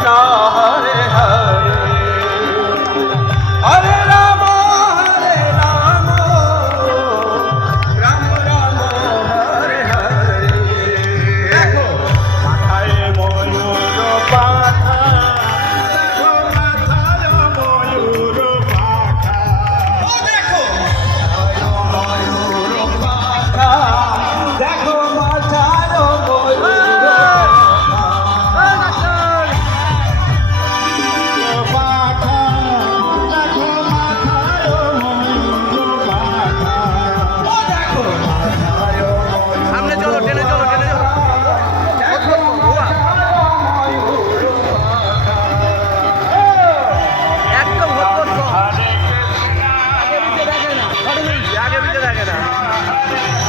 krishna আগে পিছে দেখে না